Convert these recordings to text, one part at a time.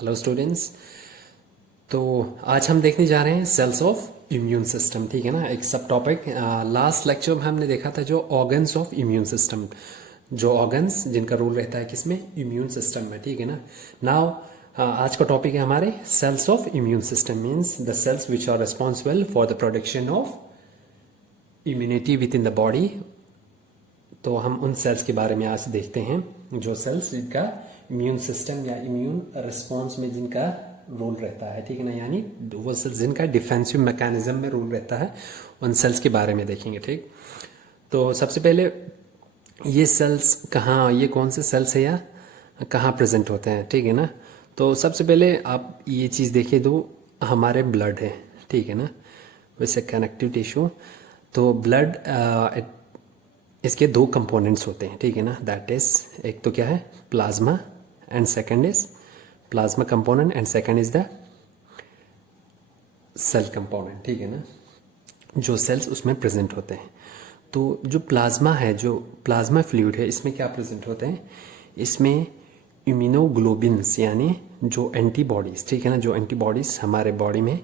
Hello students. तो आज हम देखने जा रहे हैं सेल्स ऑफ इम्यून सिस्टम। ठीक है ना, एक सब टॉपिक। लास्ट लेक्चर में हमने देखा था जो ऑर्गन्स ऑफ इम्यून सिस्टम, जो ऑर्गन्स जिनका रोल रहता है किसमें, इम्यून सिस्टम में। ठीक है ना। नाउ आज का टॉपिक है हमारे cells of immune system, means the cells which are responsible for the production of immunity within the body. तो हम उन सेल्स के बारे में आज देखते हैं, जो सेल्स जिनका इम्यून सिस्टम या इम्यून रिस्पॉन्स में जिनका रोल रहता है। ठीक है ना, यानी वो सेल्स जिनका डिफेंसिव मैकेनिज्म में रोल रहता है, उन सेल्स के बारे में देखेंगे। ठीक, तो सबसे पहले ये सेल्स कहाँ, ये कौन से सेल्स है या कहाँ प्रेजेंट होते हैं। ठीक है ना, तो सबसे पहले आप ये चीज़ देखिए, दो हमारे ब्लड है। ठीक है ना, वैसे कनेक्टिव टिश्यू। तो ब्लड इसके दो कंपोनेंट्स होते हैं। ठीक है ना, दैट इज, एक तो क्या है plasma and second is plasma component and second is the cell component. ठीक है ना, जो सेल्स उसमें प्रेजेंट होते हैं। तो जो प्लाज्मा है, जो प्लाज्मा फ्लूइड है, इसमें क्या प्रेजेंट होते हैं, इसमें इम्यूनोग्लोबिन्स यानी जो एंटीबॉडीज, ठीक है ना, जो एंटीबॉडीज हमारे बॉडी में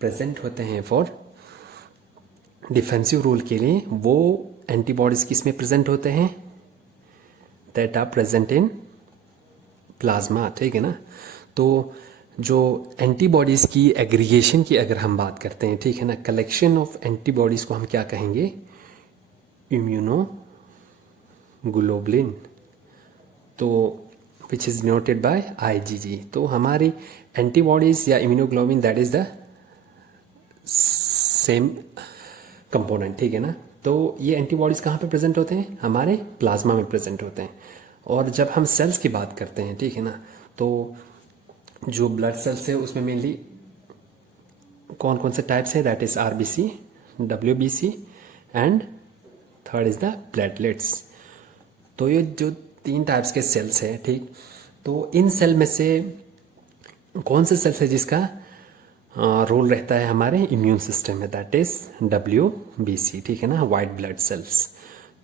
प्रेजेंट होते हैं फॉर डिफेंसिव रोल के लिए, वो एंटीबॉडीज किस में प्रेजेंट होते हैं, that are present in plasma. ठीक है ना, तो जो एंटीबॉडीज की एग्रीगेशन की अगर हम बात करते हैं, ठीक है ना, कलेक्शन ऑफ एंटीबॉडीज को हम क्या कहेंगे, इम्यूनोग्लोबुलिन, तो which is denoted by IgG। तो हमारी एंटीबॉडीज या immunoglobulin that is the same component. ठीक है ना, तो ये एंटीबॉडीज कहाँ पे प्रेजेंट होते हैं, हमारे प्लाज्मा में प्रेजेंट होते हैं। और जब हम सेल्स की बात करते हैं, ठीक है ना, तो जो ब्लड सेल्स है उसमें मेनली कौन कौन से टाइप्स है, that is RBC, WBC and third is the platelets. तो ये जो 3 टाइप्स के सेल्स है, ठीक, तो इन सेल में से कौन से सेल्स है जिसका रोल रहता है हमारे इम्यून सिस्टम में, दैट इज WBC। ठीक है ना, वाइट ब्लड सेल्स।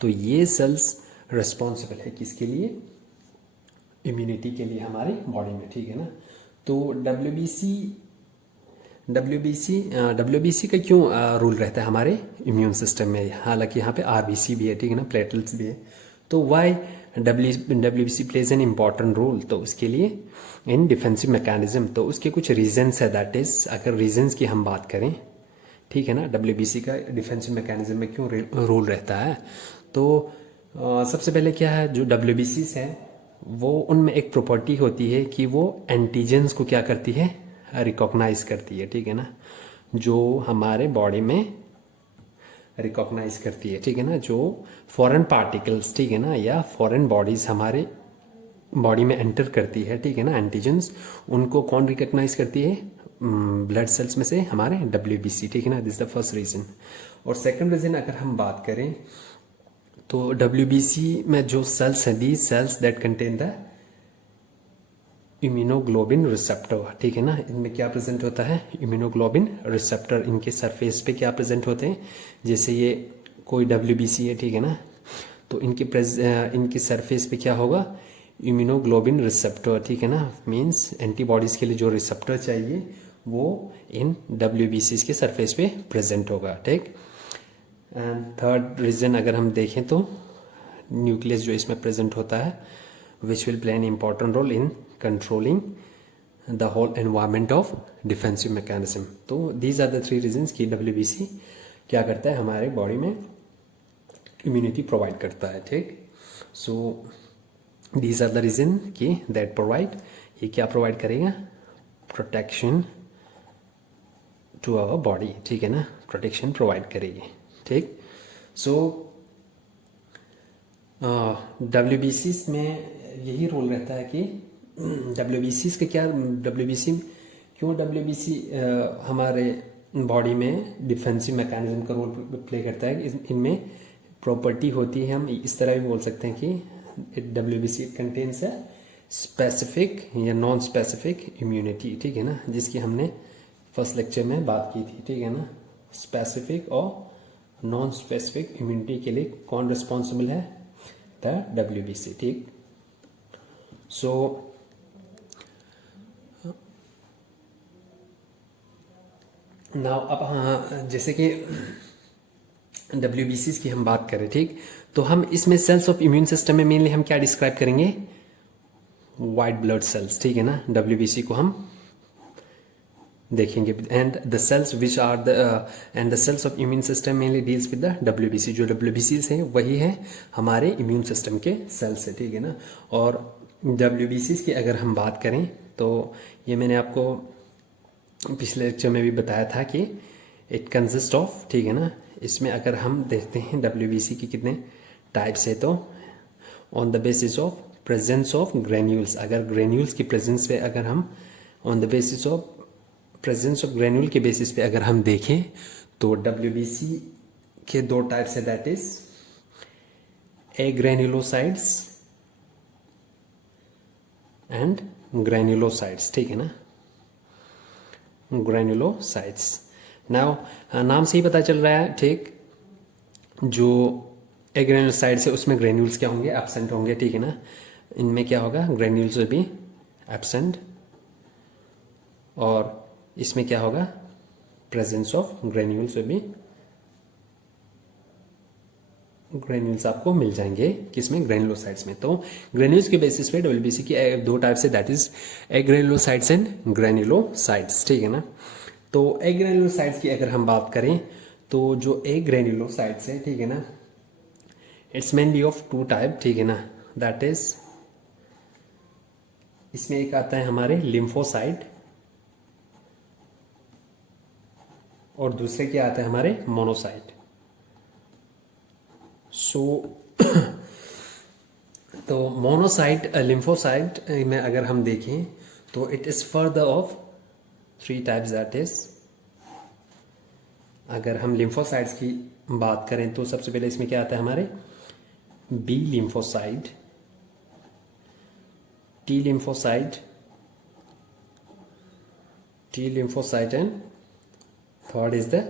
तो ये सेल्स रिस्पॉन्सिबल है किसके लिए, इम्यूनिटी के लिए हमारी बॉडी में। ठीक है ना, तो WBC का क्यों रोल रहता है हमारे इम्यून सिस्टम में, हालांकि यहाँ पे RBC भी है, ठीक है ना, प्लेटलेट्स भी है। तो why WBC plays an important role, तो उसके लिए इन डिफेंसिव मैकेनिज्म, तो उसके कुछ रीजंस है, दैट इज, अगर रीजंस की हम बात करें, ठीक है ना, WBC का डिफेंसिव मैकेनिज्म में क्यों रोल रहता है। तो सबसे पहले क्या है, जो WBCs है वो, उनमें एक प्रॉपर्टी होती है कि वो एंटीजेंस को क्या करती है, रिकॉग्नाइज करती है। ठीक है ना, जो हमारे बॉडी में रिकॉग्नाइज करती है, ठीक है ना, जो फॉरेन पार्टिकल्स, ठीक है ना, या फॉरेन बॉडीज हमारे बॉडी में एंटर करती है, ठीक है ना, एंटीजेंस, उनको कौन रिकॉग्नाइज करती है, ब्लड सेल्स में से हमारे WBC। ठीक है ना, दिस द फर्स्ट रीजन। और सेकंड रीजन अगर हम बात करें, तो WBC में जो सेल्स हैं, the cells that contain the immunoglobulin receptor, ठीक है ना, इनमें क्या प्रेजेंट होता है, इम्यूनोग्लोबिन रिसेप्टर। इनके सरफेस पे क्या प्रेजेंट होते हैं, जैसे ये कोई WBC है, ठीक है ना, तो इनके सरफेस पे क्या होगा, इम्यूनोग्लोबिन रिसेप्टर। ठीक है ना, मींस एंटीबॉडीज के लिए जो रिसेप्टर चाहिए वो इन WBC के सरफेस पे प्रेजेंट होगा। ठीक, एंड थर्ड रीजन अगर हम देखें तो न्यूक्लियस जो इसमें प्रेजेंट होता है, which will play an important role in controlling the whole environment of defensive mechanism. तो दीज आर द 3 रीजंस कि WBC क्या करता है, हमारे बॉडी में इम्यूनिटी प्रोवाइड करता है। ठीक, so these are the reason कि दैट प्रोवाइड, ये क्या प्रोवाइड करेगा, प्रोटेक्शन टू आवर बॉडी। ठीक है ना, प्रोटेक्शन प्रोवाइड करेगी। ठीक, सो WBCs में यही रोल रहता है कि WBCs का क्या, WBC क्यों, WBC हमारे बॉडी में डिफेंसिव मैकेनिज्म का रोल प्ले करता है। इनमें प्रॉपर्टी होती है, हम इस तरह भी बोल सकते हैं कि WBC कंटेन्स है स्पेसिफिक या नॉन स्पेसिफिक इम्यूनिटी। ठीक है ना, जिसकी हमने फर्स्ट लेक्चर में बात की थी। ठीक है ना, स्पेसिफिक और नॉन स्पेसिफिक इम्यूनिटी के लिए कौन रिस्पॉन्सिबल है, द WBC। ठीक, सो नाउ अब हाँ, जैसे कि WBCs की हम बात करें, ठीक, तो हम इसमें सेल्स ऑफ इम्यून सिस्टम में मेनली हम क्या डिस्क्राइब करेंगे, वाइट ब्लड सेल्स, ठीक है ना, WBC को हम देखेंगे। And the cells which are the and the cells of immune system mainly deals with the WBC, जो WBCs हैं वही है हमारे इम्यून सिस्टम के सेल्स है, ठीक है ना। और WBCs की अगर हम बात करें तो ये मैंने आपको पिछले लेक्चर में भी बताया था कि इट कंसिस्ट ऑफ, ठीक है ना, इसमें अगर हम देखते हैं WBC की कितने टाइप्स है, तो on the basis of presence of granules, अगर ग्रेन्यूल्स की प्रेजेंस पे अगर हम on the basis of presence of granule के बेसिस पे अगर हम देखें तो WBC के दो टाइप्स है, दैट इज ए ग्रेन्युलोसाइड्स एंड ग्रेन्युलोसाइड्स, ठीक है ना, ग्रेन्युलोसाइड्स। नाउ नाम से ही पता चल रहा है, ठीक, जो ए ग्रेन्युलोसाइड्स है उसमें ग्रेन्यूल्स क्या होंगे, एब्सेंट होंगे, ठीक है ना, इनमें क्या होगा, ग्रेन्यूल्स विल बी एब्सेंट, और इसमें क्या होगा, presence of granules will be, granules आपको मिल जाएंगे किसमें, ग्रेन्युलोसाइड्स में। तो ग्रेन्यूल्स के बेसिस पे WBC की दो टाइप्स है, दैट इज ए ग्रेन्युलोसाइड्स एंड ग्रेन्युलोसाइड्स, ठीक है ना। तो ए ग्रेन्युलोसाइड्स की अगर हम बात करें तो जो ए ग्रेन्युलोसाइड्स है, ठीक है ना, it's mainly of two type, ठीक है ना, दैट इज इसमें एक आता है हमारे लिम्फोसाइट और दूसरे क्या आता है हमारे मोनोसाइट। सो तो मोनोसाइट लिम्फोसाइट में अगर हम देखें तो it is further of three types, that is अगर हम लिम्फोसाइट्स की बात करें तो सबसे पहले इसमें क्या आता है हमारे B lymphocyte, T lymphocyte and third is the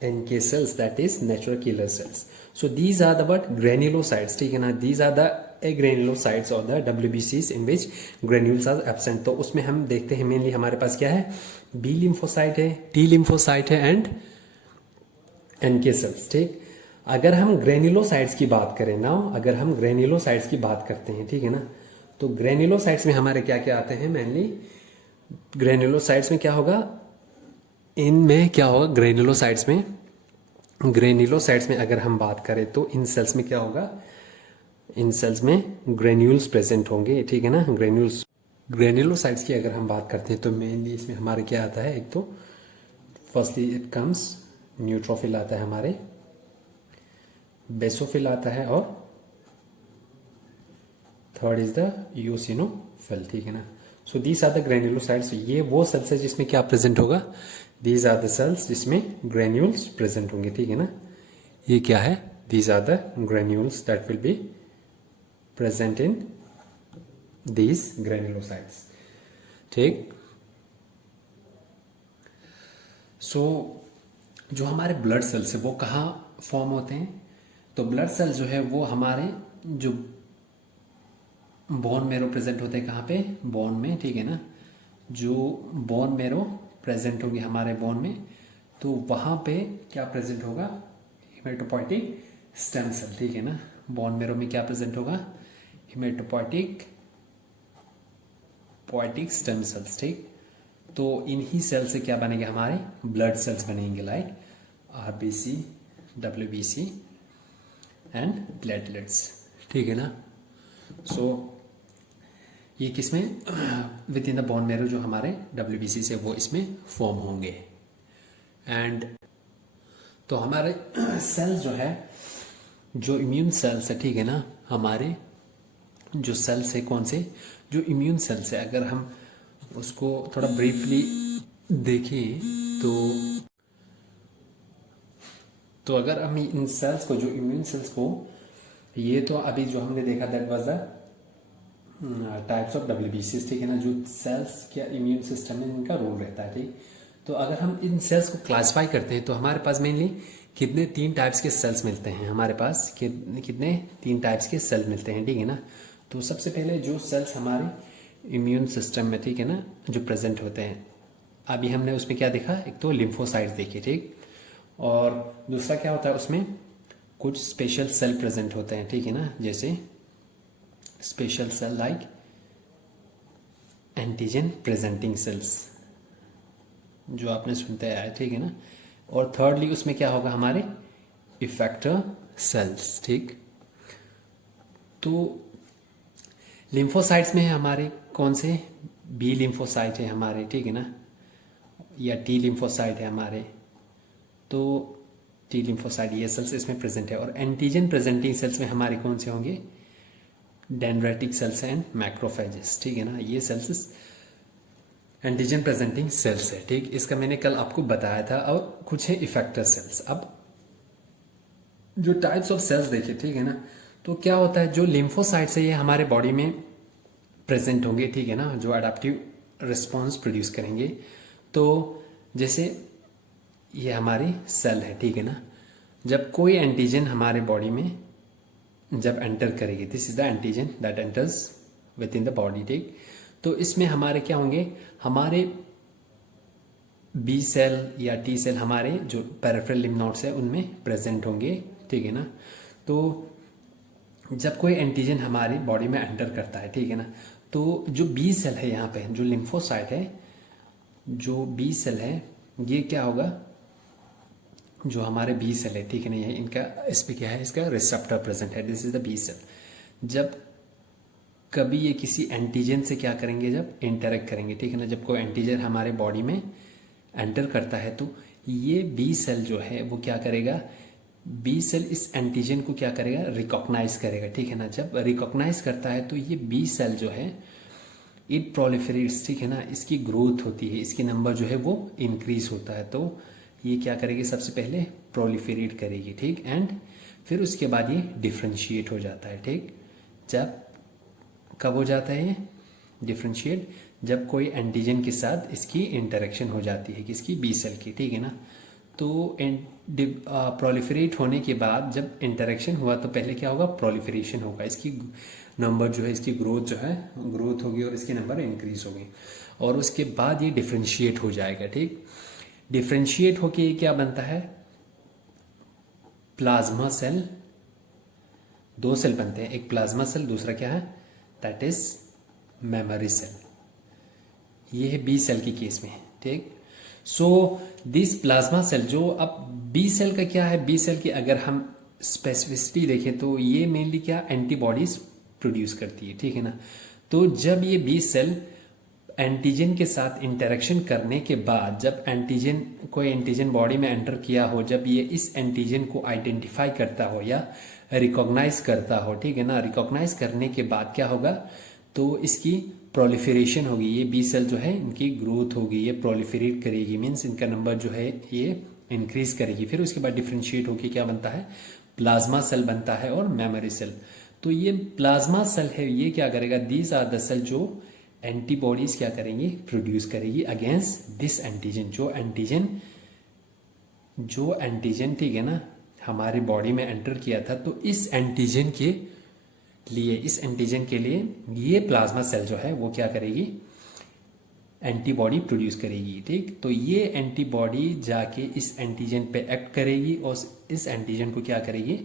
NK cells, that is natural killer cells. So these are the what granulocytes, ठीक है ना, these are the agranulocytes or the WBCs in which granules are absent। तो उसमें हम देखते हैं mainly हमारे पास क्या है, B lymphocyte है, T lymphocyte है एंड NK cells, ठीक। अगर हम ग्रेन्युलोसाइट्स की बात करें ना, अगर हम ग्रेन्युलोसाइट्स की बात करते हैं, ठीक है ना, तो ग्रेन्युलोसाइट्स में हमारे क्या क्या आते हैं, मेनली ग्रेन्युलोसाइट्स में क्या होगा, इनमें क्या होगा, ग्रेन्युलोसाइट्स में अगर हम बात करें तो इन सेल्स में क्या होगा, इन सेल्स में ग्रेन्यूल्स प्रेजेंट होंगे, ठीक है ना। ग्रेन्युलोसाइट्स की अगर हम बात करते हैं तो मेनली इसमें हमारे क्या आता है, एक तो फर्स्टली इट कम्स न्यूट्रोफिल आता है हमारे, बेसोफिल आता है और थर्ड इज द यूसिनोफिल, ठीक है ना। So these are the granulocytes, ये वो सेल्स है जिसमें क्या प्रेजेंट होगा, दीज आर द सेल्स जिसमें ग्रेन्यूल्स प्रेजेंट होंगे, ठीक है ना। ये क्या है, these are the granules that will be present in these granulocytes, ठीक। सो जो हमारे ब्लड सेल्स है वो कहाँ फॉर्म होते हैं, तो ब्लड सेल जो है वो हमारे जो बोन मेरो प्रेजेंट होते हैं, कहाँ पे, बोन में, ठीक है ना, जो बोन मेरो प्रेजेंट होगी हमारे बोन में, तो वहां पे क्या प्रेजेंट होगा, हिमेटोपोइटिक स्टेम सेल, ठीक है ना। बोन मेरो में क्या प्रेजेंट होगा, हिमेटोपोइटिक स्टेम सेल्स, ठीक। तो इन्हीं सेल से क्या बनेंगे, हमारे ब्लड सेल्स बनेंगे, like RBC, WBC and platelets, ठीक है ना। सो ये किसमें, with in the bone marrow जो हमारे WBC से वो इसमें फॉर्म होंगे। एंड तो हमारे सेल्स जो है, जो इम्यून सेल्स है, ठीक है ना, हमारे जो सेल्स है कौन से, जो इम्यून सेल्स है, अगर हम उसको थोड़ा ब्रीफली देखें तो अगर हम इन सेल्स को, जो इम्यून सेल्स को, ये तो अभी जो हमने देखा that was the types of WBCs, ठीक है ना, जो सेल्स क्या इम्यून सिस्टम में इनका रोल रहता है, ठीक। तो अगर हम इन सेल्स को क्लासिफाई करते हैं तो हमारे पास मेनली कितने, 3 टाइप्स के सेल्स मिलते हैं हमारे पास, कितने 3 टाइप्स के सेल मिलते हैं, ठीक है ना। तो सबसे पहले जो सेल्स हमारे इम्यून सिस्टम में, ठीक है ना, जो प्रेजेंट होते हैं, अभी हमने उसमें क्या देखा, एक तो लिम्फोसाइट्स देखे, ठीक, और दूसरा क्या होता है उसमें कुछ स्पेशल सेल प्रेजेंट होते हैं, ठीक है ना, जैसे special cell like antigen presenting cells जो आपने सुनते आया, ठीक है ना। और थर्डली उसमें क्या होगा हमारे इफेक्टर सेल्स, ठीक। तो लिम्फोसाइट्स में है हमारे कौन से, बी लिम्फोसाइट है हमारे, ठीक है ना, या टी लिम्फोसाइट है हमारे, तो टी लिम्फोसाइट ये सेल्स इसमें प्रेजेंट है। और एंटीजन प्रेजेंटिंग सेल्स में हमारे कौन से होंगे, डेंड्राइटिक सेल्स एंड मैक्रोफेजेस, ठीक है ना, ये सेल्स एंटीजन प्रेजेंटिंग सेल्स है, ठीक। इसका मैंने कल आपको बताया था। और कुछ है इफेक्टर सेल्स। अब जो टाइप्स ऑफ सेल्स देखे, ठीक है ना, तो क्या होता है, जो लिम्फोसाइट्स है ये हमारे बॉडी में प्रेजेंट होंगे, ठीक है ना, जो अडेप्टिव रिस्पॉन्स प्रोड्यूस करेंगे। तो जैसे ये हमारी सेल है, ठीक है ना, जब कोई एंटीजन हमारे बॉडी में जब एंटर करेगी, this is the antigen that enters with in the body, ठीक। तो इसमें हमारे क्या होंगे, हमारे बी सेल या टी सेल हमारे जो पेरिफेरल लिम्फ नोड्स है उनमें प्रेजेंट होंगे, ठीक है ना। तो जब कोई एंटीजन हमारी बॉडी में एंटर करता है, ठीक है ना, तो जो बी सेल है यहाँ पे, जो लिम्फोसाइट है, जो बी सेल है, ये क्या होगा, जो हमारे बी सेल है, ठीक है ना, ये इनका इस पे क्या है, इसका रिसेप्टर प्रेजेंट है, this is the B cell. जब कभी ये किसी एंटीजन से क्या करेंगे, जब इंटरेक्ट करेंगे, ठीक है ना, जब कोई एंटीजन हमारे बॉडी में एंटर करता है तो ये बी सेल जो है वो क्या करेगा, बी सेल इस एंटीजन को क्या करेगा, रिकॉग्नाइज करेगा, ठीक है ना। जब रिकॉग्नाइज करता है तो ये बी सेल जो है इट प्रोलिफरेट्स, ठीक है ना, इसकी ग्रोथ होती है, इसकी नंबर जो है वो इंक्रीज होता है। तो ये क्या करेगी, सबसे पहले प्रोलिफरेट करेगी, ठीक, एंड फिर उसके बाद ये डिफ्रेंशिएट हो जाता है, ठीक। जब कब हो जाता है ये डिफ्रेंशिएट, जब कोई एंटीजन के साथ इसकी इंटरेक्शन हो जाती है, किसकी, बी सेल की, ठीक है ना। तो प्रोलिफरेट होने के बाद जब इंटरेक्शन हुआ तो पहले क्या होगा, प्रोलिफरेशन होगा, इसकी नंबर जो है, इसकी ग्रोथ जो है, ग्रोथ होगी और इसकी नंबर इंक्रीज होगी, और उसके बाद ये डिफ्रेंशिएट हो जाएगा, ठीक। डिफ्रेंशिएट होके ये क्या बनता है, प्लाज्मा सेल, दो सेल बनते हैं, एक प्लाज्मा सेल, दूसरा क्या है, दैट इज मेमोरी सेल। ये है बी सेल के केस में, ठीक। सो दिस प्लाज्मा सेल, जो अब बी सेल का क्या है, बी सेल की अगर हम स्पेसिफिसिटी देखें तो ये मेनली क्या एंटीबॉडीज प्रोड्यूस करती है, ठीक है ना। तो जब ये बी सेल एंटीजन के साथ इंटरेक्शन करने के बाद, जब एंटीजन, कोई एंटीजन बॉडी में एंटर किया हो, जब ये इस एंटीजन को आइडेंटिफाई करता हो या रिकॉग्नाइज करता हो, ठीक है ना, रिकॉग्नाइज करने के बाद क्या होगा, तो इसकी प्रोलिफरेशन होगी, ये बी सेल जो है इनकी ग्रोथ होगी, ये प्रोलिफरेट करेगी, मीन्स इनका नंबर जो है ये इंक्रीज करेगी। फिर उसके बाद डिफ्रेंशिएट होकर क्या बनता है, प्लाज्मा सेल बनता है और मेमोरी सेल। तो ये प्लाज्मा सेल है, ये क्या करेगा, दीज आर द सेल जो एंटीबॉडीज क्या करेंगी, प्रोड्यूस करेगी अगेंस्ट दिस एंटीजन, जो एंटीजन ठीक है ना हमारे बॉडी में एंटर किया था, तो इस एंटीजन के लिए ये प्लाज्मा सेल जो है वो क्या करेगी, एंटीबॉडी प्रोड्यूस करेगी, ठीक। तो ये एंटीबॉडी जाके इस एंटीजन पे एक्ट करेगी और इस एंटीजन को क्या करेगी,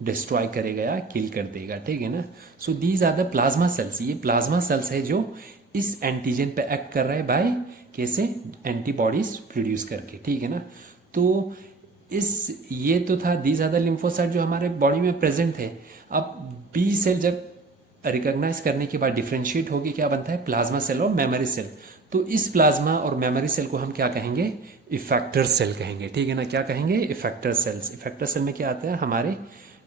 डिस्ट्रॉय करेगा या किल कर देगा, ठीक है ना। So these are the plasma cells, ये प्लाज्मा सेल्स है जो इस एंटीजन पे एक्ट कर रहा है बाय कैसे, एंटीबॉडीज प्रोड्यूस करके, ठीक है ना। तो ये तो था दीज आर द लिम्फोसाइट जो हमारे बॉडी में प्रेजेंट थे। अब बी सेल जब रिकॉग्नाइज करने के बाद डिफ्रेंशिएट होगी, क्या बनता है, प्लाज्मा सेल और मेमोरी सेल। तो इस प्लाज्मा और मेमोरी सेल को हम क्या कहेंगे, इफेक्टर सेल कहेंगे, ठीक है ना। क्या कहेंगे, इफेक्टर सेल्स। इफेक्टर सेल में क्या आता है, हमारे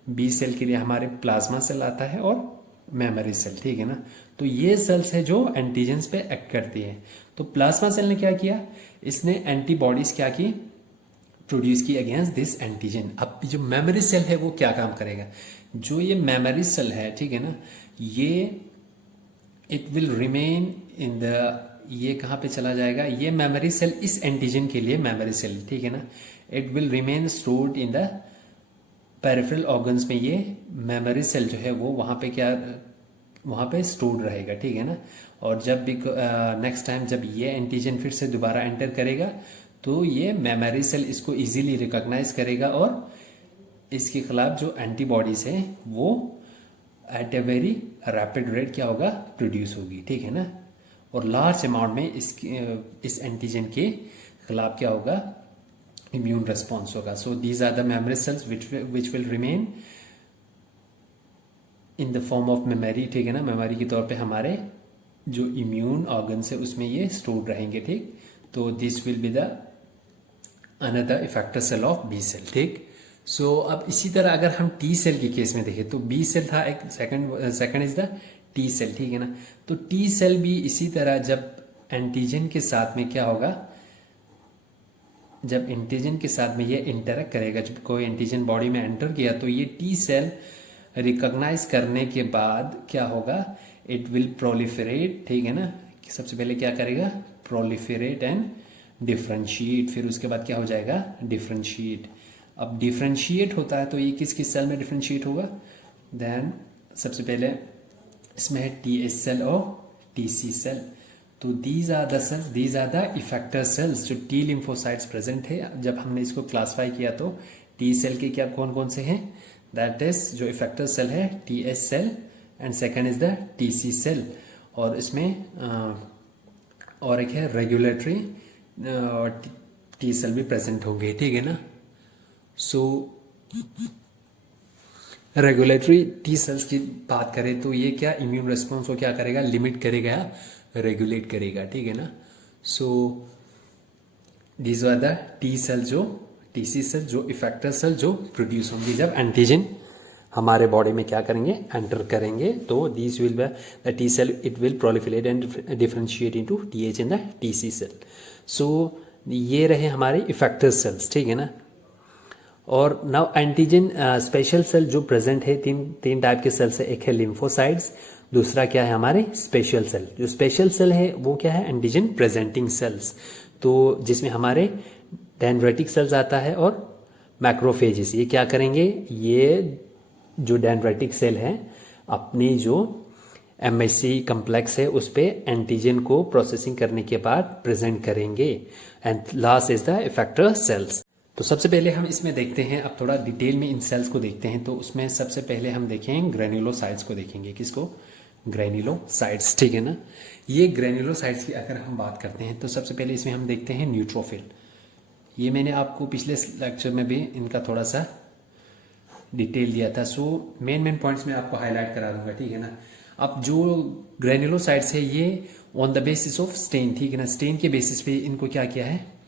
बी सेल के लिए हमारे प्लाज्मा सेल आता है और मेमोरी सेल, ठीक है ना। तो ये सेल्स है जो एंटीजेंस पे एक्ट करती है। तो प्लाज्मा सेल ने क्या किया, इसने एंटीबॉडीज क्या की, प्रोड्यूस की अगेंस्ट दिस एंटीजन। अब जो मेमोरी सेल है वो क्या काम करेगा, जो ये मेमोरी सेल है, ठीक है ना, ये it will remain in the, ये कहाँ पे चला जाएगा, ये मेमोरी सेल इस एंटीजन के लिए मेमोरी सेल, ठीक है ना, it will remain stored in the peripheral organs में। ये मेमोरी सेल जो है वो वहां पे क्या, वहां पे स्टोर्ड रहेगा, ठीक है ना। और जब भी नेक्स्ट टाइम जब ये एंटीजन फिर से दोबारा एंटर करेगा तो ये मेमोरी सेल इसको इजीली रिकॉग्नाइज करेगा और इसके खिलाफ जो एंटीबॉडीज है वो at a very rapid rate क्या होगा, प्रोड्यूस होगी, ठीक है ना। और लार्ज अमाउंट में इस एंटीजन के खिलाफ क्या होगा, इम्यून रिस्पॉन्स होगा। So these are the memory cells which will remain in the form of memory, ठीक है ना। मेमोरी के तौर पे हमारे जो इम्यून ऑर्गन है उसमें ये स्टोर रहेंगे, ठीक। तो this will be the another effector cell of B cell, ठीक। सो अब इसी तरह अगर हम टी सेल के केस में देखें तो बी सेल था एक, second is the T cell, ठीक है ना। तो टी सेल भी इसी तरह जब एंटीजन के साथ में क्या होगा, जब एंटीजन के साथ में ये इंटरेक्ट करेगा, जब कोई एंटीजन बॉडी में एंटर किया तो ये टी सेल रिकॉग्नाइज करने के बाद क्या होगा, इट विल प्रोलिफरेट, ठीक है ना। सबसे पहले क्या करेगा, प्रोलिफरेट एंड डिफ्रेंशिएट, फिर उसके बाद क्या हो जाएगा, डिफ्रेंशिएट। अब डिफ्रेंशिएट होता है तो ये किस किस सेल में डिफ्रेंशिएट होगा, देन सबसे पहले इसमें है टी एच सेल और टी सी सेल। तो these are the cells, these are the effector cells जो टी लिम्फोसाइट्स प्रेजेंट है। जब हमने इसको क्लासिफाई किया तो टी सेल के क्या कौन कौन से हैं, दैट इज जो इफेक्टर सेल है T H cell and second is the T C cell. और इसमें और एक है रेगुलेटरी टी सेल भी प्रेजेंट होंगे, ठीक है ना। सो रेगुलेटरी टी सेल्स की बात करें तो ये क्या इम्यून रिस्पॉन्स को क्या करेगा, लिमिट करेगा, रेगुलेट करेगा, ठीक है ना। So these are the T cell जो टी सी सेल जो इफेक्टर सेल जो प्रोड्यूस होंगी जब एंटीजन हमारे बॉडी में क्या करेंगे, एंटर करेंगे। तो this will the T cell it will proliferate and differentiate into T H in the T C cell. So ये रहे हमारे इफेक्टर सेल्स, ठीक है ना। और नाउ एंटीजन स्पेशल सेल जो प्रेजेंट है, तीन टाइप के सेल्स है, एक है लिम्फोसाइट्स, दूसरा क्या है हमारे स्पेशल सेल। जो स्पेशल सेल है वो क्या है, एंटीजन प्रेजेंटिंग सेल्स, तो जिसमें हमारे डेंड्रेटिक सेल्स आता है और मैक्रोफेजेस। ये क्या करेंगे, ये जो डेंड्रेटिक सेल है अपनी जो एमएससी कम्प्लेक्स है उस पे एंटीजन को प्रोसेसिंग करने के बाद प्रेजेंट करेंगे। And last is the effector cells. तो सबसे पहले हम इसमें देखते हैं, अब थोड़ा डिटेल में इन सेल्स को देखते हैं। तो उसमें सबसे पहले हम देखें ग्रेन्युलोसाइट्स को देखेंगे, किसको, ग्रेन्युलोसाइट्स, ठीक है ना। ये ग्रेन्युलोसाइट्स की अगर हम बात करते हैं तो सबसे पहले इसमें हम देखते हैं न्यूट्रोफिल। ये मैंने आपको पिछले लेक्चर में भी इनका थोड़ा सा डिटेल दिया था। सो मेन पॉइंट्स में आपको हाईलाइट करा दूंगा, ठीक है ना। अब जो ग्रेन्युलोसाइट्स है ये on the basis of stain, ठीक है ना, स्टेन के बेसिस पे इनको क्या किया है,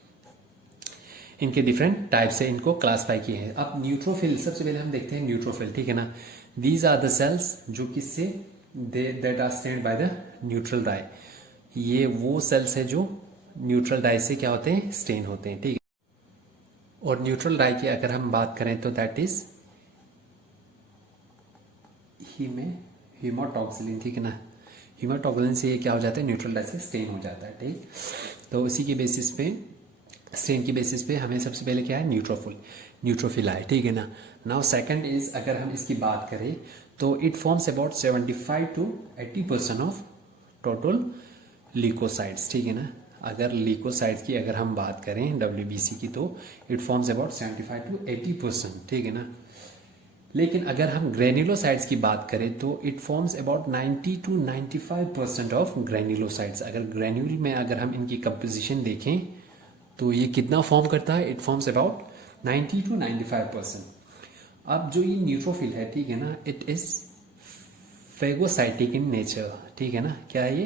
इनके डिफरेंट टाइप से इनको क्लासिफाई किए हैं। अब न्यूट्रोफिल, सबसे पहले हम देखते हैं न्यूट्रोफिल, ठीक है ना। दीज आर द सेल्स जो किससे, that are stained by the neutral dye. ये वो सेल्स है जो न्यूट्रल डाई से क्या होते हैं, स्टेन होते हैं, ठीक है। और न्यूट्रल डाई की अगर हम बात करें तो दैट इज हीमाटोक्सिलिन, ठीक है ना। हीमाटोक्सिलिन से ये क्या हो जाता है, न्यूट्रल डाई से स्टेन हो जाता है, ठीक। तो उसी के बेसिस पे, स्टेन की बेसिस पे हमें सबसे पहले क्या है, न्यूट्रोफिल है, ठीक है ना। नाउ सेकंड इज, अगर हम इसकी बात करें तो it forms about 75 to 80% of total leucocytes, ठीक है ना। अगर ल्यूकोसाइट्स की अगर हम बात करें WBC की तो इट फॉर्म्स अबाउट 75 to 80%, ठीक है ना। लेकिन अगर हम ग्रेन्युलोसाइट्स की बात करें तो it forms about 90 to 95% of granulocytes. अगर ग्रेन्यूल में अगर हम इनकी कंपोजिशन देखें तो ये कितना फॉर्म करता है, इट फॉर्म्स अबाउट 90 to 95%। अब जो ये न्यूट्रोफिल है, ठीक है ना, it is phagocytic in nature, ठीक है ना। क्या है ये,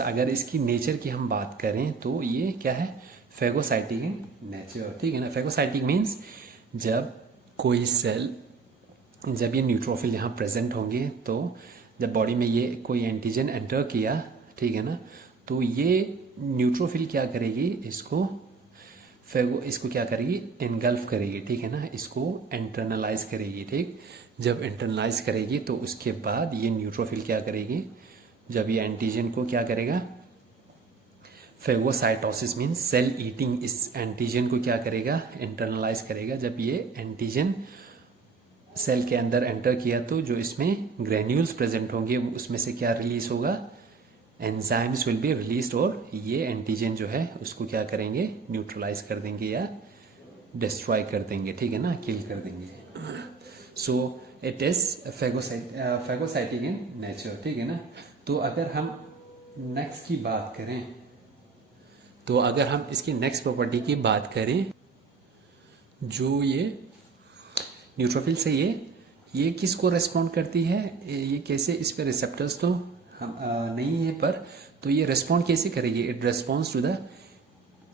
अगर इसकी नेचर की हम बात करें तो ये क्या है, फेगोसाइटिक इन नेचर, ठीक है ना। फेगोसाइटिक मीन्स जब कोई सेल, जब ये न्यूट्रोफिल यहाँ प्रेजेंट होंगे तो जब बॉडी में ये कोई एंटीजन एंटर किया, ठीक है ना, तो ये न्यूट्रोफिल क्या करेगी, इसको क्या करेगी, इनगल्फ करेगी, ठीक है ना, इसको इंटरनलाइज करेगी, ठीक। जब इंटरनलाइज करेगी तो उसके बाद ये न्यूट्रोफिल क्या करेगी, जब ये एंटीजन को क्या करेगा, फेगोसाइटोसिस मीन्स सेल ईटिंग, इस एंटीजन को क्या करेगा, इंटरनलाइज करेगा। जब ये एंटीजन सेल के अंदर एंटर किया तो जो इसमें ग्रेन्यूल्स प्रेजेंट होंगे उसमें से क्या रिलीज होगा, एंजाइम्स विल बी रिलीज्ड और ये एंटीजन जो है उसको क्या करेंगे, न्यूट्रलाइज कर देंगे या डिस्ट्रॉय कर देंगे, ठीक है ना, किल कर देंगे। So it is phagocytic in nature, ठीक है ना। तो अगर हम नेक्स्ट की बात करें, तो अगर हम इसकी नेक्स्ट प्रॉपर्टी की बात करें, जो ये न्यूट्रोफिल्स है ये किसको रेस्पॉन्ड करती है, ये कैसे, इस पे रिसेप्टर्स तो हम नहीं है, पर तो ये रेस्पॉन्ड कैसे करेगी, इट रेस्पॉन्ड्स टू द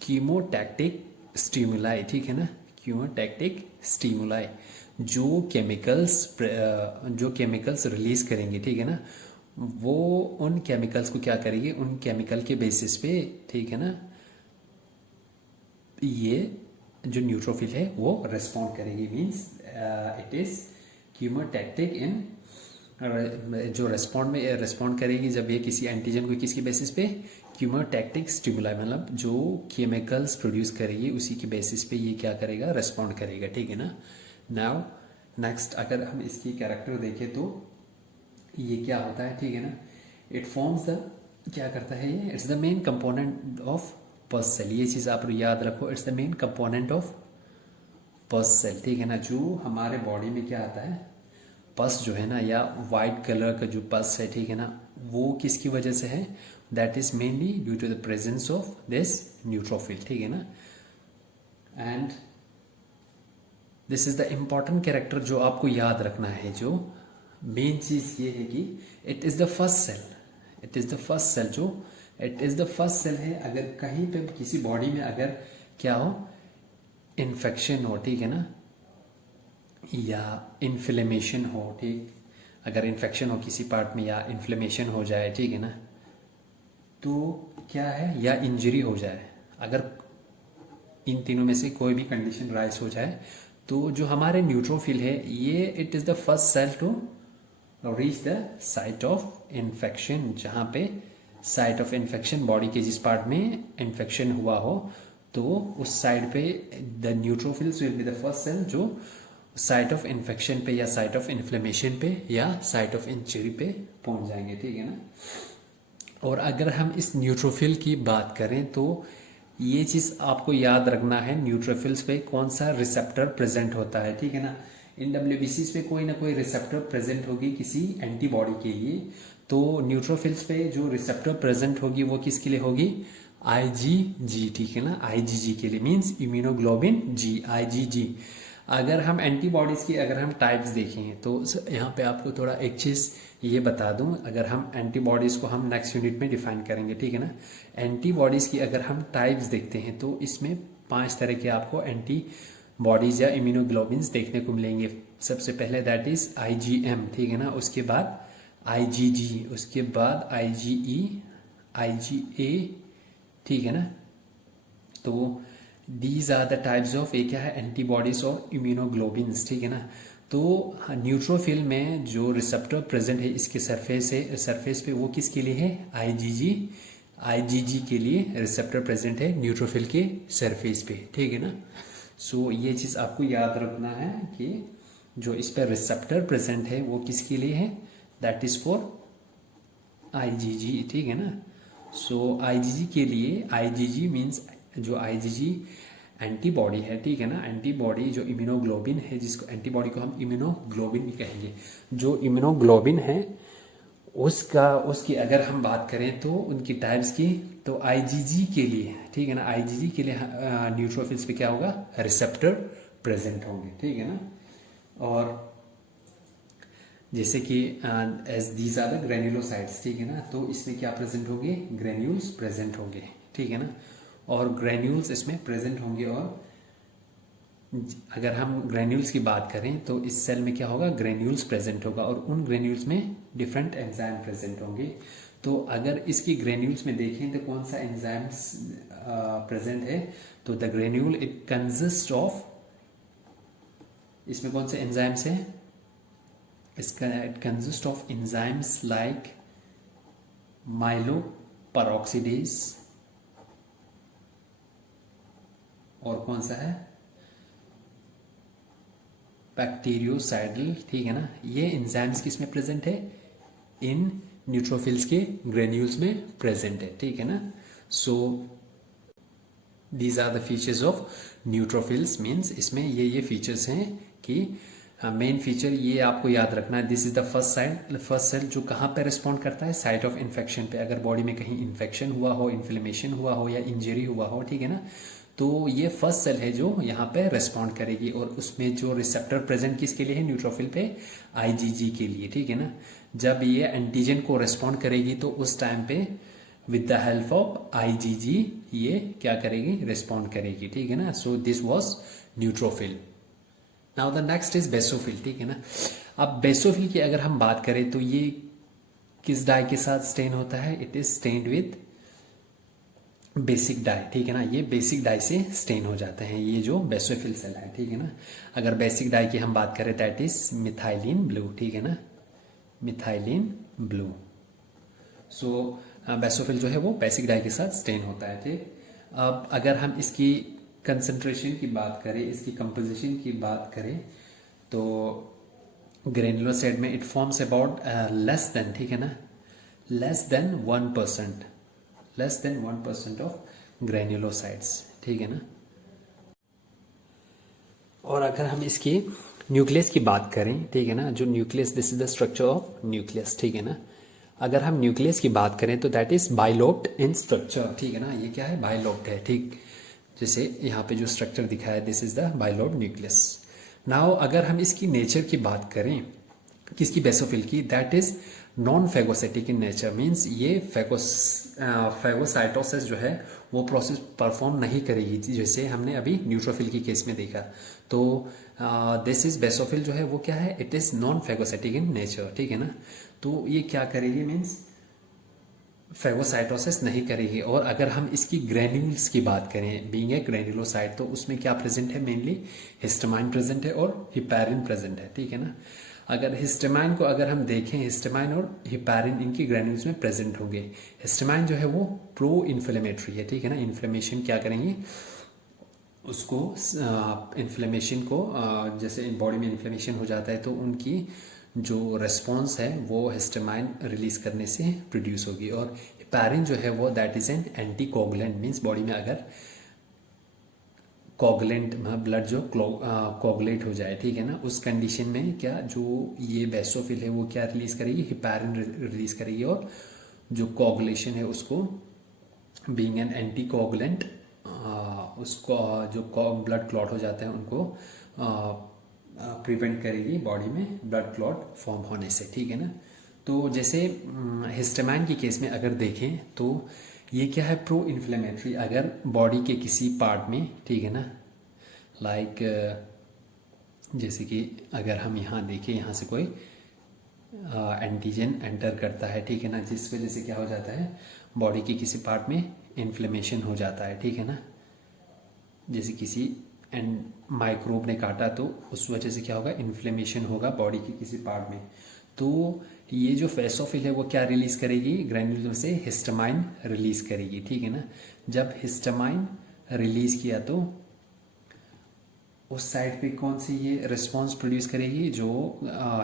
कीमोटैक्टिक स्टिमुलाई, ठीक है ना, कीमोटैक्टिक स्टिमुलाई, जो केमिकल्स रिलीज करेंगे, ठीक है ना, वो उन केमिकल्स को क्या करेगी, उन केमिकल के बेसिस पे, ठीक है ना, ये जो न्यूट्रोफिल है वो रेस्पॉन्ड करेगी। मींस इट इज कीमोटैक्टिक इन, जो रेस्पॉन्ड करेगी जब ये किसी एंटीजन को किसकी बेसिस पे, कीमोटैक्टिक स्टिमुलाई, मतलब जो केमिकल्स प्रोड्यूस करेगी उसी के बेसिस पे ये क्या करेगा, रेस्पॉन्ड करेगा, ठीक है ना। नाउ नेक्स्ट अगर हम इसकी कैरेक्टर देखें तो ये क्या होता है, ठीक है ना, इट फॉर्म्स द, क्या करता है ये, it's the main component of pus cell, ये चीज आप याद रखो, it's the main component of pus cell, ठीक है ना। जो हमारे बॉडी में क्या आता है, पस जो है ना, या वाइट कलर का जो पस है, ठीक है ना, वो किसकी वजह से है, that is mainly due to the presence of this neutrophil, ठीक है ना। And this is the important character जो आपको याद रखना है, जो मेन चीज ये है कि it is the first cell, it is the first cell, जो it is the first cell है, अगर कहीं पे किसी बॉडी में अगर क्या हो, इन्फेक्शन हो, ठीक है ना, या इन्फ्लेमेशन हो, ठीक, अगर इन्फेक्शन हो किसी पार्ट में या इन्फ्लेमेशन हो जाए, ठीक है ना, तो क्या है, या इंजरी हो जाए, अगर इन तीनों में से कोई भी कंडीशन राइज हो जाए, तो जो हमारे न्यूट्रोफिल है ये it is the first cell to reach the site of infection, जहां पे साइट ऑफ इन्फेक्शन, बॉडी के जिस पार्ट में इन्फेक्शन हुआ हो, तो उस साइड पे the neutrophils will be the first cell जो साइट ऑफ इन्फेक्शन पे या साइट ऑफ इन्फ्लेमेशन पे या साइट ऑफ इंजरी पे पहुंच जाएंगे, ठीक है ना। और अगर हम इस न्यूट्रोफिल की बात करें तो ये चीज आपको याद रखना है, न्यूट्रोफिल्स पे कौन सा रिसेप्टर प्रेजेंट होता है, ठीक है ना। इन डब्ल्यूबीसीज पे कोई ना कोई रिसेप्टर प्रेजेंट होगी किसी एंटीबॉडी के लिए, तो न्यूट्रोफिल्स पे जो रिसेप्टर प्रेजेंट होगी वो किसके लिए होगी, आईजीजी, ठीक है ना, आईजीजी के लिए, मींस इम्यूनोग्लोबिन जी, आईजीजी। अगर हम एंटीबॉडीज की अगर हम टाइप्स देखें तो यहाँ पे आपको थोड़ा एक चीज ये बता दूं, अगर हम एंटीबॉडीज को हम नेक्स्ट यूनिट में डिफाइन करेंगे, ठीक है ना। एंटीबॉडीज की अगर हम टाइप्स देखते हैं तो इसमें 5 तरह के आपको एंटीबॉडीज या इम्यूनोग्लोबिन्स देखने को मिलेंगे। सबसे पहले दैट इज आईजीएम, ठीक है ना, उसके बाद आईजीजी, उसके बाद आईजीई, आईजीए, ठीक है ना। तो these are the types of, एक क्या है, एंटीबॉडीज और इम्यूनोग्लोबिन्स, ठीक है ना। तो न्यूट्रोफिल में जो रिसेप्टर प्रेजेंट है इसके सरफेस पे, वो किसके लिए है, आईजीजी, आईजीजी के लिए रिसेप्टर प्रेजेंट है न्यूट्रोफिल के सरफेस पे, ठीक है ना। सो ये चीज आपको याद रखना है कि जो इस पर रिसेप्टर प्रेजेंट है वो किसके लिए है, दैट इज फॉर आईजीजी, ठीक है ना। सो आईजीजी के लिए, आईजीजी मीन्स जो आईजीजी एंटीबॉडी है, ठीक है ना, एंटीबॉडी जो इम्यूनोग्लोबिन है, जिसको एंटीबॉडी को हम इम्यूनोग्लोबिन भी कहेंगे, जो इम्यूनोग्लोबिन है उसकी अगर हम बात करें तो उनकी टाइप्स की, तो आईजीजी के लिए, ठीक है ना, आईजीजी के लिए न्यूट्रोफिल्स पे क्या होगा, रिसेप्टर प्रेजेंट होंगे, ठीक है ना। और जैसे कि as these are the granulocytes, ठीक है ना, तो इसमें क्या प्रेजेंट होंगे, ग्रेन्यूल्स प्रेजेंट होंगे, ठीक है ना, और ग्रेन्यूल्स इसमें प्रेजेंट होंगे। और अगर हम ग्रेन्यूल्स की बात करें तो इस सेल में क्या होगा, ग्रेन्यूल्स प्रेजेंट होगा, और उन ग्रेन्यूल्स में डिफरेंट एंजाइम प्रेजेंट होंगे। तो अगर इसकी ग्रेन्यूल्स में देखें तो कौन सा एंजाइम्स प्रेजेंट है, तो the granule it consist of, इसमें कौन से एंजाइम्स हैं, इसका it consist of enzymes like माइलोपेरोक्सीडेज, और कौन सा है, बैक्टीरियोसाइडल, ठीक है ना। ये एंजाइम्स किसमें प्रेजेंट है, इन न्यूट्रोफिल्स के ग्रेन्यूल्स में प्रेजेंट है, ठीक है ना। So these are the features of neutrophils, means इसमें ये फीचर्स हैं कि मेन फीचर ये आपको याद रखना है, this is the first cell जो कहाँ पे रिस्पॉन्ड करता है, साइट ऑफ इन्फेक्शन पे। अगर बॉडी में कहीं इन्फेक्शन हुआ हो, इन्फ्लेमेशन हुआ हो या इंजरी हुआ हो, ठीक है ना, तो ये फर्स्ट सेल है जो यहाँ पे रिस्पॉन्ड करेगी। और उसमें जो रिसेप्टर प्रेजेंट किसके लिए है, न्यूट्रोफिल पे, आईजीजी के लिए, ठीक है ना। जब ये एंटीजन को रिस्पॉन्ड करेगी तो उस टाइम पे with the help of IgG ये क्या करेगी, रिस्पॉन्ड करेगी, ठीक है ना। So this was neutrophil. Now the next is basophil, ठीक है ना। अब बेसोफिल की अगर हम बात करें तो ये किस डाई के साथ स्टेन होता है, it is stained with basic dye, ठीक है ना। ये बेसिक डाई से स्टेन हो जाते हैं ये जो बेसोफिल सेल है, ठीक है ना। अगर बेसिक डाई की हम बात करें दैट इज मिथाइलिन ब्लू, ठीक है ना, मिथाइलिन ब्लू। सो बेसोफिल जो है वो बेसिक डाई के साथ स्टेन होता है, ठीक। अब अगर हम इसकी कंसंट्रेशन की बात करें, इसकी कंपोजिशन की बात करें तो ग्रेनुलोसाइट में it forms about less than, ठीक है ना, less than 1%, less than 1% of granulocytes, ठीक है ना। और अगर हम इसकी न्यूक्लियस की बात करें, ठीक है ना, जो nucleus, this is the structure of nucleus, ठीक है ना। अगर हम न्यूक्लियस की बात करें तो that is bilobed in structure, ठीक है ना। ये क्या है, बाइलोब्ड है, ठीक। जैसे यहाँ पे जो स्ट्रक्चर दिखा है, this is the bilobed nucleus. Now अगर हम इसकी नेचर की बात करें, किसकी, बेसोफिल की, that is non phagocytic in nature, means ये फेगोसाइटोसिस जो है वो प्रोसेस परफॉर्म नहीं करेगी, जैसे हमने अभी न्यूट्रोफिल की केस में देखा। तो दिस इज बेसोफिल जो है वो क्या है, it is non phagocytic in nature, ठीक है ना। तो ये क्या करेगी, मीन्स फेगोसाइटोसिस नहीं करेगी। और अगर हम इसकी ग्रेन्यूल्स की बात करें, बीइंग ए ग्रेन्युलोसाइट, तो उसमें क्या प्रेजेंट है, मेनली हिस्टामाइन प्रेजेंट है और हिपैरिन प्रेजेंट है, ठीक है ना। अगर हिस्टामाइन को अगर हम देखें, हिस्टामाइन और हिपैरिन इनकी ग्रेन्यूल्स में प्रेजेंट होंगे। हिस्टामाइन जो है वो प्रो इन्फ्लेमेटरी है, ठीक है ना, इन्फ्लेमेशन क्या करेंगे उसको, इन्फ्लेमेशन को, जैसे बॉडी में इन्फ्लेमेशन हो जाता है तो उनकी जो रेस्पॉन्स है वो हिस्टामाइन रिलीज करने से प्रोड्यूस होगी। और हिपैरिन जो है वो that is an anti coagulant, means body में अगर कोगुलेंट ब्लड जो कोगुलेट हो जाए, ठीक है ना, उस कंडीशन में क्या जो ये बेसोफिल है वो क्या रिलीज करेगी, हिपैरिन रिलीज करेगी। और जो कोगुलेशन है उसको बीइंग एन एंटी कोगुलेंट, उसको जो ब्लड क्लॉट हो जाते हैं उनको प्रिवेंट करेगी बॉडी में ब्लड क्लॉट फॉर्म होने से, ठीक है ना। तो जैसे हिस्टामाइन की केस में अगर देखें तो ये क्या है, प्रो इन्फ्लेमेटरी। अगर बॉडी के किसी पार्ट में, ठीक है ना, लाइक जैसे कि अगर हम यहाँ देखें, यहाँ से कोई एंटीजन एंटर करता है, ठीक है ना, जिस वजह से क्या हो जाता है, बॉडी के किसी पार्ट में इन्फ्लेमेशन हो जाता है, ठीक है ना। जैसे किसी एंड माइक्रोब ने काटा तो उस वजह से क्या होगा, इन्फ्लेमेशन होगा बॉडी के किसी पार्ट में। तो ये जो बेसोफिल है वो क्या रिलीज करेगी, ग्रैन्युलर से हिस्टामाइन रिलीज करेगी, ठीक है ना। जब हिस्टामाइन रिलीज किया तो उस साइड पे कौन सी ये रिस्पॉन्स प्रोड्यूस करेगी, जो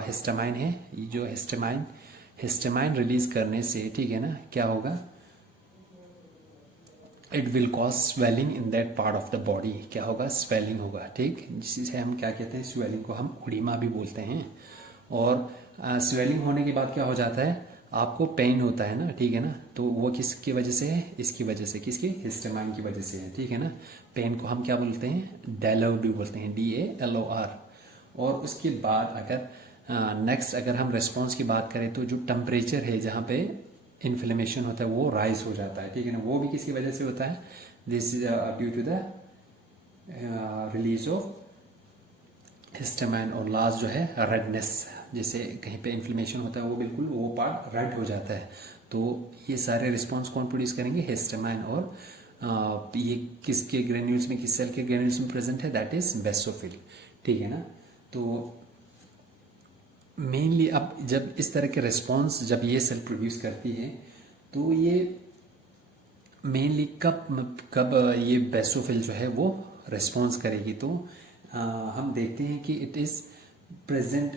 हिस्टामाइन है, जो हिस्टामाइन रिलीज करने से, ठीक है ना, क्या होगा, it will cause swelling in that part of the body. क्या होगा, स्वेलिंग होगा, ठीक, जिसे हम क्या कहते हैं, स्वेलिंग को हम उड़ीमा भी बोलते हैं। और स्वेलिंग होने के बाद क्या हो जाता है, आपको पेन होता है ना, ठीक है ना, तो वो किसकी वजह से है, इसकी वजह से, किसकी, हिस्टामाइन की वजह से है, ठीक है ना। पेन को हम क्या बोलते हैं, डेलोर भी बोलते हैं, DALOR। और उसके बाद अगर नेक्स्ट अगर हम रेस्पॉन्स की बात करें तो जो टेम्परेचर है जहाँ पे इन्फ्लेमेशन होता है वो राइज हो जाता है, ठीक है ना, वो भी किसकी वजह से होता है, this is due to the release of histamine. और लास्ट जो है रेडनेस, जैसे कहीं पे इन्फ्लेमेशन होता है वो बिल्कुल वो पार्ट रेड हो जाता है। तो ये सारे रिस्पॉन्स कौन प्रोड्यूस करेंगे, हिस्टामाइन। और ये किसके ग्रेन्यूल्स में, किस सेल के ग्रेन्यूल्स में प्रेजेंट है, दैट इज बेसोफिल, ठीक है ना। तो मेनली अब जब इस तरह के रिस्पॉन्स जब ये सेल प्रोड्यूस करती है तो ये मेनली कब ये बेसोफिल जो है वो रिस्पॉन्स करेगी, तो हम देखते हैं कि इट इज प्रेजेंट,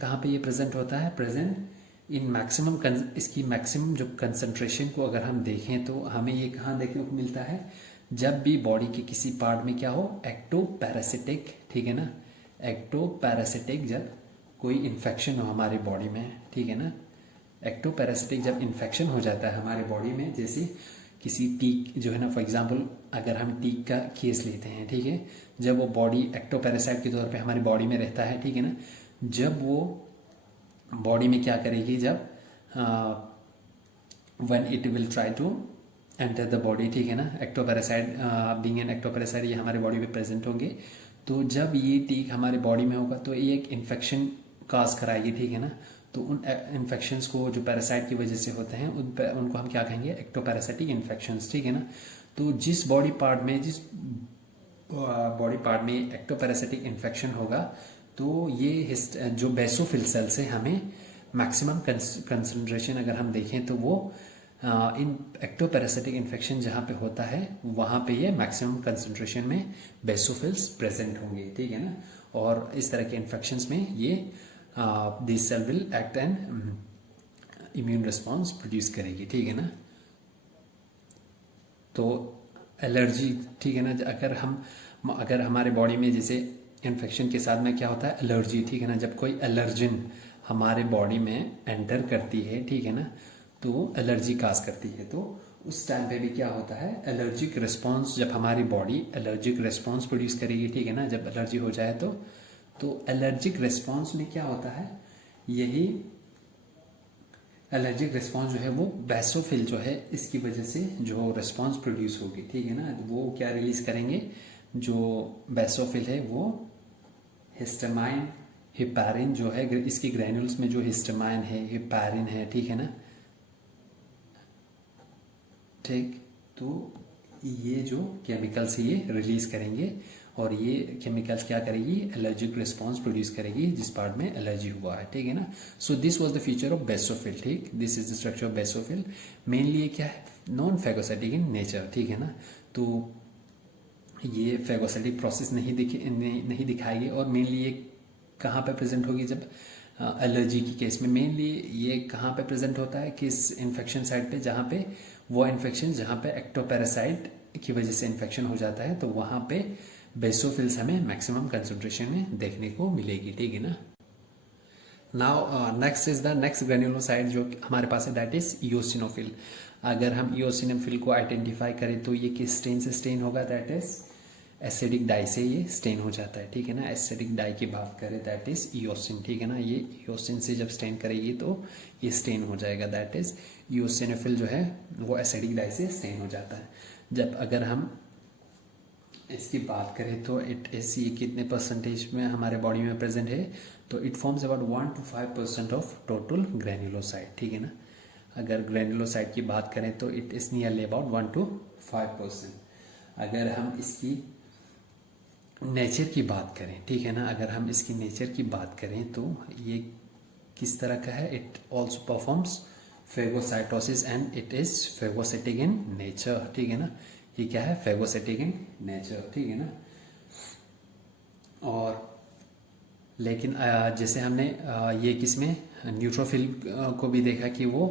कहाँ पे ये प्रेजेंट होता है, प्रेजेंट इन मैक्सिमम इसकी मैक्सिमम जो कंसंट्रेशन को अगर हम देखें तो हमें ये कहाँ देखने को मिलता है, जब भी बॉडी के किसी पार्ट में क्या हो, एक्टोपैरासिटिक, ठीक है ना, एक्टोपैरासिटिक जब कोई इन्फेक्शन हो हमारे बॉडी में, ठीक है ना, एक्टोपैरासिटिक जब इन्फेक्शन हो जाता है हमारे बॉडी में, जैसे किसी टीक जो है ना, फॉर एग्जांपल अगर हम टीक का केस लेते हैं, ठीक है, जब वो बॉडी एक्टोपैरासाइट के तौर पे हमारी बॉडी में रहता है, ठीक है ना, जब वो बॉडी में क्या करेगी, जब when it will try to enter the body, ठीक है ना, एक्टोपैरासाइट बीइंग एन एक्टोपैरासाइट ये हमारे बॉडी में प्रेजेंट होंगे, तो जब ये टीक हमारे बॉडी में होगा तो ये एक इन्फेक्शन काज कराएगी, ठीक है ना, तो उन इन्फेक्शंस को जो पैरासाइट की वजह से होते हैं उनको हम क्या कहेंगे, एक्टोपैरासाइटिक इन्फेक्शंस, ठीक है ना। तो जिस बॉडी पार्ट में एक्टोपैरासाइटिक इन्फेक्शन होगा तो ये जो बेसोफिल सेल्स है हमें मैक्सिमम कंसंट्रेशन अगर हम देखें तो वो इन एक्टोपैरासाइटिक इन्फेक्शन जहाँ पे होता है वहाँ पे ये मैक्सिमम कंसंट्रेशन में बेसोफिल्स प्रेजेंट होंगे, ठीक है ना। और इस तरह के इन्फेक्शंस में ये this cell will act and immune response produce करेगी, ठीक है ना। तो एलर्जी, ठीक है ना, अगर हमारे बॉडी में जैसे इन्फेक्शन के साथ में क्या होता है, एलर्जी, ठीक है ना, जब कोई एलर्जन हमारे बॉडी में एंटर करती है, ठीक है ना, तो एलर्जी काज करती है, तो उस टाइम पे भी क्या होता है, एलर्जिक रिस्पॉन्स, जब हमारी बॉडी एलर्जिक रिस्पॉन्स प्रोड्यूस करेगी, ठीक है ना, जब एलर्जी हो जाए तो एलर्जिक रिस्पॉन्स में क्या होता है, यही एलर्जिक रिस्पॉन्स जो है वो बेसोफिल जो है इसकी वजह से जो रिस्पॉन्स प्रोड्यूस होगी, ठीक है ना, वो क्या रिलीज करेंगे, जो बेसोफिल है वो हिस्टामाइन, हिपैरिन जो है, इसकी ग्रैन्यूल्स में जो हिस्टामाइन है, हिपैरिन है, ठीक है ना, ठीक, तो ये जो केमिकल्स ये रिलीज करेंगे और ये केमिकल्स क्या करेगी, एलर्जिक रिस्पॉन्स प्रोड्यूस करेगी जिस पार्ट में एलर्जी हुआ है, ठीक है ना। So this was the feature of basophil, ठीक, this is the structure of basophil. Mainly ये क्या है, नॉन फेगोसाइटिक इन नेचर, ठीक है ना, तो ये फेगोसाइटिक प्रोसेस नहीं दिखाएगी और मेनली ये कहाँ पे प्रेजेंट होगी, जब एलर्जी की केस में मेनली ये कहाँ पे प्रेजेंट होता है, किस इन्फेक्शन साइट पे, जहाँ पे वो इन्फेक्शन जहाँ पे एक्टोपैरासाइट की वजह से इन्फेक्शन हो जाता है, तो वहाँ पे बेसोफिल्स हमें मैक्सिमम कंसंट्रेशन में देखने को मिलेगी, ठीक है ना। Now next is the next granulocyte जो हमारे पास है, दैट इज इओसिनोफिल। अगर हम इओसिनोफिल को आइडेंटिफाई करें तो ये किस स्टेन से स्टेन होगा, दैट इज एसिडिक डाई से ये स्टेन हो जाता है, ठीक है ना। एसिडिक डाई की बात करें दैट इज इओसिन, ठीक है ना, ये इओसिन से जब स्टेन करेगी तो ये स्टेन हो जाएगा, दैट इज इओसिनोफिल जो है वो एसिडिक डाई से स्टेन हो जाता है। जब अगर हम इसकी बात करें तो इट इज, ये कितने परसेंटेज में हमारे बॉडी में प्रेजेंट है, तो it forms about 1 to 5% of total granulocyte, ठीक है ना। अगर ग्रेन्युलोसाइट की बात करें तो it is nearly about 1 to 5%। अगर हम इसकी नेचर की बात करें, ठीक है ना, अगर हम इसकी नेचर की बात करें तो ये किस तरह का है, it also performs phagocytosis and it is phagocytic in nature, ठीक है ना। ये क्या है, फेगोसिटिक इन नेचर, ठीक है ना। और लेकिन जैसे हमने ये किसमें न्यूट्रोफिल को भी देखा कि वो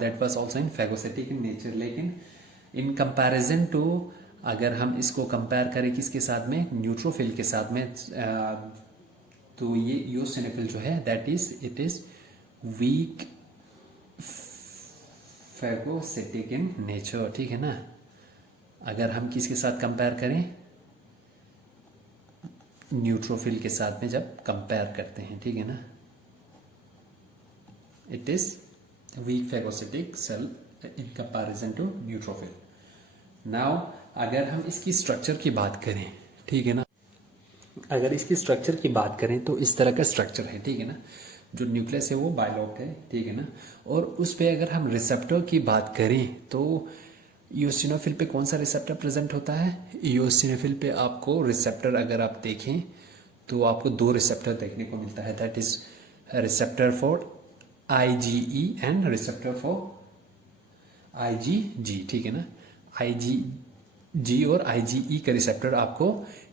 that was also in phagocytic in nature, लेकिन इन कंपैरिजन टू अगर हम इसको कंपेयर करें किसके साथ में, न्यूट्रोफिल के साथ में, तो ये इओसिनोफिल जो है that is it is weak phagocytic in nature, ठीक है ना। अगर हम किसके साथ कंपेयर करें, न्यूट्रोफिल के साथ में जब कंपेयर करते हैं, ठीक है ना, it is weak phagocytic cell in comparison to neutrophil. Now अगर हम इसकी स्ट्रक्चर की बात करें, ठीक है ना, अगर इसकी स्ट्रक्चर की बात करें तो इस तरह का स्ट्रक्चर है, ठीक है ना। जो न्यूक्लियस है वो बाइलॉक्ड है, ठीक है ना, और उस पे अगर हम रिसेप्टर की बात करें तो इओसिनोफिल पे कौन सा रिसेप्टर प्रेजेंट होता है, इओसिनोफिल पे आपको रिसेप्टर अगर आप देखें तो आपको 2 रिसेप्टर देखने को मिलता है, that is receptor for IgE and receptor for IgG, ठीक है ना। IgG और IgE का रिसेप्टर आपको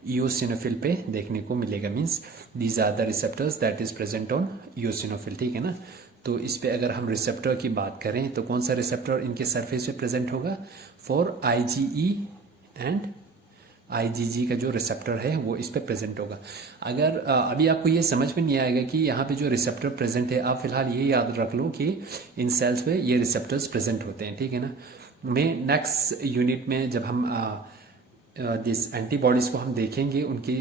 इओसिनोफिल पे देखने को मिलेगा, means these are the receptors that is present on eosinophil, ठीक है ना। तो इस पे अगर हम रिसेप्टर की बात करें तो कौन सा रिसेप्टर इनके सरफेस पे प्रेजेंट होगा? फॉर IgE एंड IgG का जो रिसेप्टर है वो इस पे प्रेजेंट होगा। अगर अभी आपको ये समझ में नहीं आएगा कि यहाँ पे जो रिसेप्टर प्रेजेंट है, आप फिलहाल ये याद रख लो कि इन सेल्स पे ये रिसेप्टर्स प्रेजेंट होते हैं, ठीक है ना। मैं नेक्स्ट यूनिट में जब हम दिस एंटीबॉडीज को हम देखेंगे, उनकी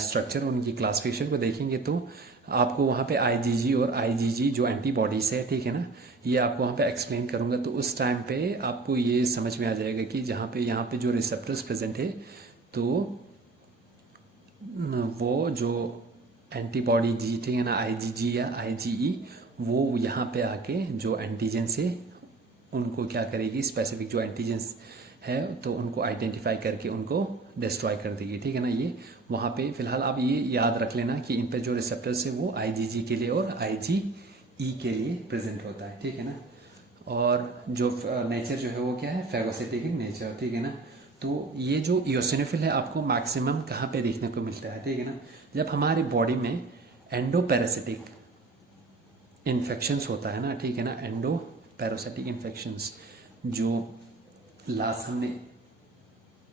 स्ट्रक्चर, उनकी क्लासिफिकेशन को देखेंगे, तो आपको वहाँ पे IgG और IgG जो एंटीबॉडीज है, ठीक है ना, ये आपको वहाँ पे एक्सप्लेन करूँगा। तो उस टाइम पे आपको ये समझ में आ जाएगा कि जहाँ पे यहाँ पे जो रिसेप्टर्स प्रेजेंट है, तो वो जो एंटीबॉडी जी, ठीक है ना, IgG या IgE, वो यहाँ पे आके जो एंटीजेंस है उनको क्या करेगी, स्पेसिफिक जो एंटीजेंस है तो उनको आइडेंटिफाई करके उनको डिस्ट्रॉय कर देगी, ठीक है ना। ये वहाँ पे फिलहाल आप ये याद रख लेना कि इन पे जो रिसेप्टर्स है वो IgG के लिए और IgE के लिए प्रेजेंट होता है, ठीक है ना। और जो नेचर जो है वो क्या है, फेगोसिटिक इन नेचर, ठीक है ना। तो ये जो इयोसिनोफिल है आपको मैक्सिमम कहाँ पे देखने को मिलता है, ठीक है ना, जब हमारी बॉडी में एंडोपैरासिटिक इन्फेक्शंस होता है ना, ठीक है ना, एंडोपैरासिटिक इन्फेक्शंस, जो लास्ट हमने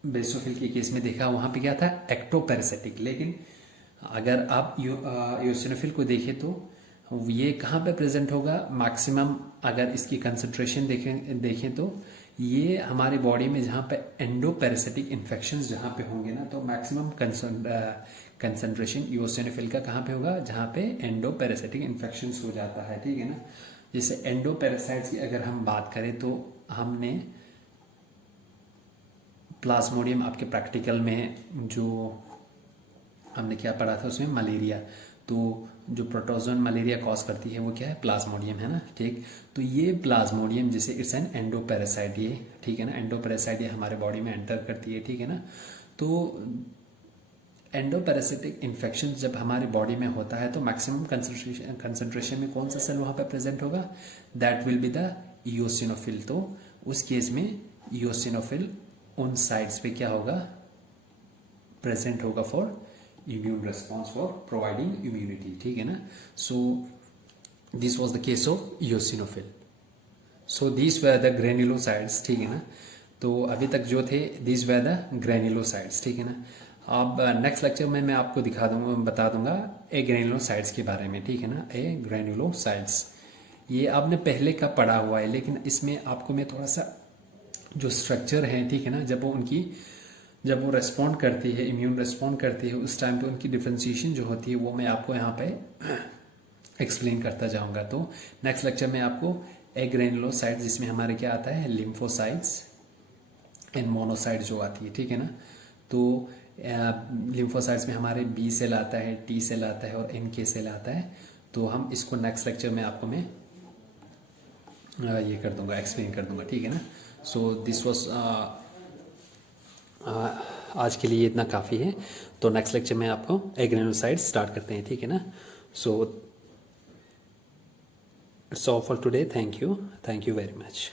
बेसोफिल के केस में देखा, वहां पे क्या था, एक्टोपैरासिटिक। लेकिन अगर आप इयोसिनोफिल को देखें तो ये कहाँ पे प्रेजेंट होगा मैक्सिमम, अगर इसकी कंसंट्रेशन देखें तो ये हमारी बॉडी में जहाँ पे एंडोपैरासिटिक इन्फेक्शंस जहाँ पे होंगे ना, तो मैक्सिमम कंसंट्रेशन इयोसिनोफिल का कहाँ पे होगा, जहाँ पे एंडोपैरासिटिक इन्फेक्शंस हो जाता है, ठीक है ना। जैसे एंडोपैरासाइट्स की अगर हम बात करें तो हमने प्लाज्मोडियम आपके प्रैक्टिकल में जो हमने क्या पढ़ा था उसमें मलेरिया, तो जो प्रोटोजोन मलेरिया कॉज करती है वो क्या है, प्लाज्मोडियम है ना, ठीक। तो ये प्लाज्मोडियम जैसे इट्स एन एंडोपैरासाइट, ये ठीक है ना, एंडोपैरासाइट ये हमारे बॉडी में एंटर करती है, ठीक है ना। तो एंडोपैरासिटिक इन्फेक्शन जब हमारी बॉडी में होता है तो मैक्सिमम कंसंट्रेशन में कौन सा सेल वहां पर प्रेजेंट होगा, दैट विल बी द इयोसिनोफिल। तो उस केस में इयोसिनोफिल उन साइड्स पे क्या होगा, प्रेजेंट होगा for immune response, for providing immunity, ठीक है ना। So this was the case of eosinophil. So this were the granulocytes, ठीक है ना। तो अभी तक जो थे दिस वेर द ग्रेन्युलोसाइड्स, ठीक है ना। अब नेक्स्ट लेक्चर में मैं आपको बता दूंगा ए ग्रेन्युलोसाइड्स के बारे में, ठीक है ना। ए ग्रेन्युलोसाइड्स ये आपने पहले का पढ़ा हुआ है, लेकिन इसमें आपको मैं थोड़ा सा जो स्ट्रक्चर है, ठीक है ना, जब वो रेस्पॉन्ड करती है, इम्यून रेस्पॉन्ड करती है, उस टाइम पे उनकी डिफ्रेंसिएशन जो होती है वो मैं आपको यहाँ पे एक्सप्लेन करता जाऊंगा। तो नेक्स्ट लेक्चर में आपको ए ग्रेन्युलोसाइट्स, जिसमें हमारे क्या आता है, लिम्फोसाइट्स एंड मोनोसाइट जो आती है, ठीक है ना। तो लिम्फोसाइट्स में हमारे B सेल आता है, T सेल आता है और NK सेल आता है। तो हम इसको नेक्स्ट लेक्चर में आपको मैं ये कर दूंगा, एक्सप्लेन कर दूंगा, ठीक है ना। सो दिस वाज आज के लिए इतना काफ़ी है। तो नेक्स्ट लेक्चर में आपको ए ग्रेन्युलोसाइट्स स्टार्ट करते हैं, ठीक है ना। So it's all for today, thank you very much.